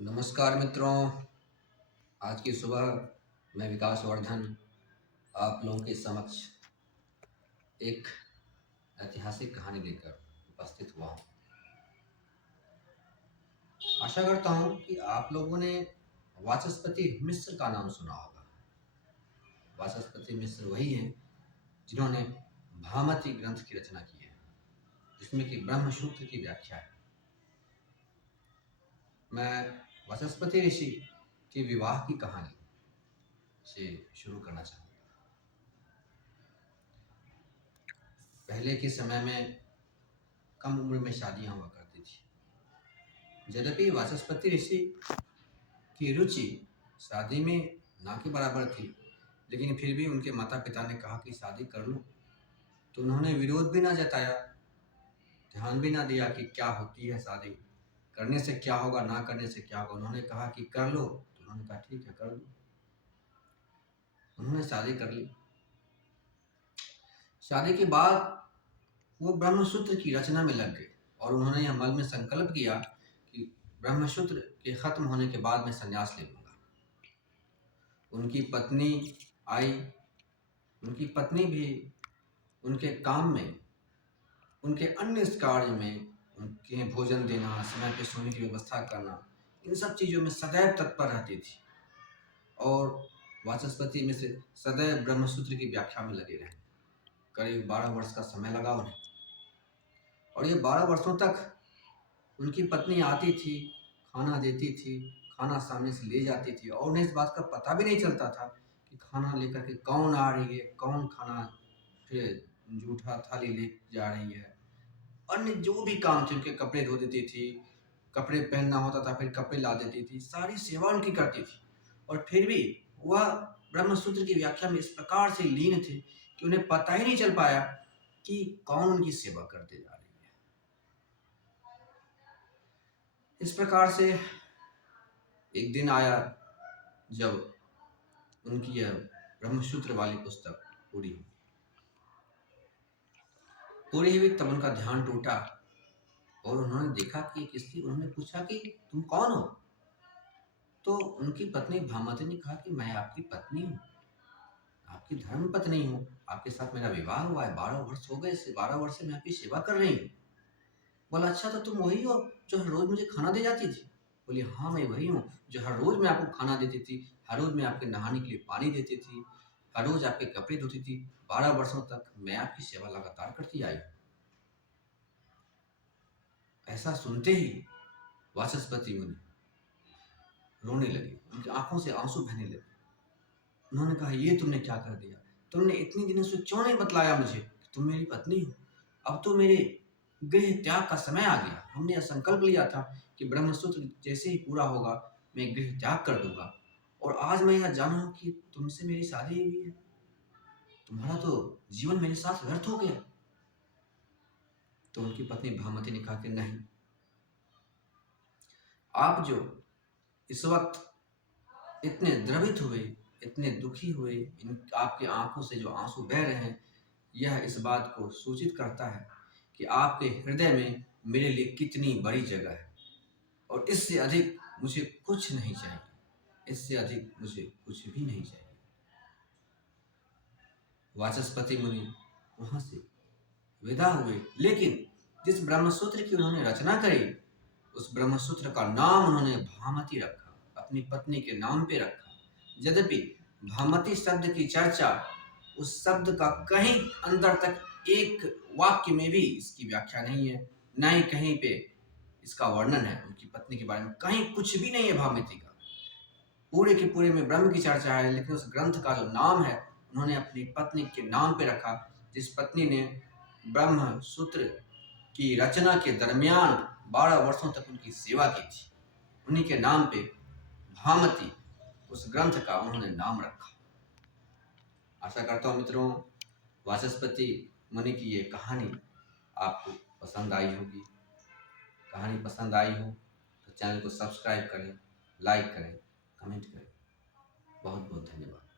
नमस्कार मित्रों। आज की सुबह मैं विकास वर्धन आप लोगों के समक्ष एक ऐतिहासिक कहानी लेकर उपस्थित हुआ हूँ। आशा करता हूँ कि आप लोगों ने वाचस्पति मिश्र का नाम सुना होगा। वाचस्पति मिश्र वही हैं जिन्होंने भामती ग्रंथ की रचना की है, जिसमें कि ब्रह्मसूत्र की व्याख्या है। मैं वाचस्पति ऋषि के विवाह की कहानी से शुरू करना चाहूँगा। पहले के समय में कम उम्र में शादियां हुआ करती थी। यद्यपि वाचस्पति ऋषि की रुचि शादी में ना के बराबर थी, लेकिन फिर भी उनके माता पिता ने कहा कि शादी कर लो, तो उन्होंने विरोध भी ना जताया, ध्यान भी ना दिया कि क्या होती है शादी, करने से क्या होगा, ना करने से क्या होगा। उन्होंने कहा कि कर लो, तो उन्होंने कहा ठीक है कर लो। उन्होंने शादी कर ली। शादी के बाद वो ब्रह्मसूत्र की रचना में लग गए और उन्होंने यह मन में संकल्प किया कि ब्रह्मसूत्र के खत्म होने के बाद मैं संन्यास ले लूंगा। उनकी पत्नी आई। उनकी पत्नी भी उनके काम में, उनके अन्य कार्य में, उनके भोजन देना, समय पे सोने की व्यवस्था करना, इन सब चीज़ों में सदैव तत्पर रहती थी। और वाचस्पति में से सदैव ब्रह्मसूत्र की व्याख्या में लगे रहे। करीब 12 वर्ष का समय लगा उन्हें। और ये 12 वर्षों तक उनकी पत्नी आती थी, खाना देती थी, खाना सामने से ले जाती थी और उन्हें इस बात का पता भी नहीं चलता था कि खाना लेकर के कौन आ रही है, कौन खाना फिर जूठा थाली ले जा रही है। अन्य जो भी काम थे, उनके कपड़े धो देती थी, कपड़े पहनना होता था फिर कपड़े ला देती थी, सारी सेवा उनकी करती थी। और फिर भी वह ब्रह्मसूत्र की व्याख्या में इस प्रकार से लीन थे कि उन्हें पता ही नहीं चल पाया कि कौन उनकी सेवा करते जा रही है। इस प्रकार से एक दिन आया जब उनकी यह ब्रह्मसूत्र वाली पुस्तक पूरी हुई, तब उनका ध्यान टूटा और उन्होंने देखा कि किसी, उन्होंने पूछा कि तुम कौन हो? तो उनकी पत्नी भामती ने कहा कि मैं आपकी पत्नी हूँ, आपकी धर्म पत्नी हूँ, आपके साथ मेरा विवाह हुआ है, 12 वर्ष हो गए, इससे 12 वर्ष से मैं आपकी सेवा कर रही हूँ। बोला अच्छा, तो तुम वही हो जो हर रोज मुझे खाना दे जाती थी? बोली हाँ मैं वही हूँ जो हर रोज मैं आपको खाना देती थी, हर रोज मैं आपके नहाने के लिए पानी देती थी, हर रोज आपके कपड़े धोती थी। 12 वर्षों तक मैं आपकी सेवा लगातार करती आई। ऐसा सुनते ही वाचस्पति मुनि रोने लगे, उनकी आंखों से आंसू बहने लगे। उन्होंने कहा ये तुमने क्या कर दिया? तुमने इतनी दिनों से क्यों नहीं बतलाया मुझे कि तुम मेरी पत्नी हो? अब तो मेरे गृह त्याग का समय आ गया। हमने यह संकल्प लिया था कि ब्रह्मसूत्र जैसे ही पूरा होगा मैं गृह त्याग कर दूंगा, और आज मैं यह जाना हूं कि तुमसे मेरी शादी हुई है। तुम्हारा तो जीवन मेरे साथ व्यर्थ हो गया। तो उनकी पत्नी भामती ने कहा कि नहीं, आप जो इस वक्त इतने द्रवित हुए, इतने दुखी हुए, इन आपके आंखों से जो आंसू बह रहे हैं, यह इस बात को सूचित करता है कि आपके हृदय में मेरे लिए कितनी बड़ी जगह है, और इससे अधिक मुझे कुछ नहीं चाहिए, इससे अधिक मुझे कुछ भी नहीं चाहिए। वाचस्पति मुनि वहां से विदा हुए, लेकिन जिस ब्रह्मसूत्र की उन्होंने रचना करी, उस ब्रह्मसूत्र का नाम उन्होंने भामती रखा, अपनी पत्नी के नाम पे रखा। यद्यपि भामती शब्द की चर्चा, उस शब्द का कहीं अंदर तक एक वाक्य में भी इसकी व्याख्या नहीं है, न ही कहीं पे इसका वर्णन है उनकी पत्नी के बारे में, कहीं कुछ भी नहीं है भामती का। पूरे के पूरे में ब्रह्म की चर्चा है, लेकिन उस ग्रंथ का जो नाम है उन्होंने अपनी पत्नी के नाम पे रखा, जिस पत्नी ने ब्रह्म सूत्र की रचना के दरमियान 12 वर्षों तक उनकी सेवा की थी। उन्हीं के नाम पे भामती उस ग्रंथ का उन्होंने नाम रखा। आशा करता हूँ मित्रों, वाचस्पति मुनि की ये कहानी आपको पसंद आई होगी। कहानी पसंद आई हो तो चैनल को सब्सक्राइब करें, लाइक करें, कमेंट करें। बहुत बहुत धन्यवाद।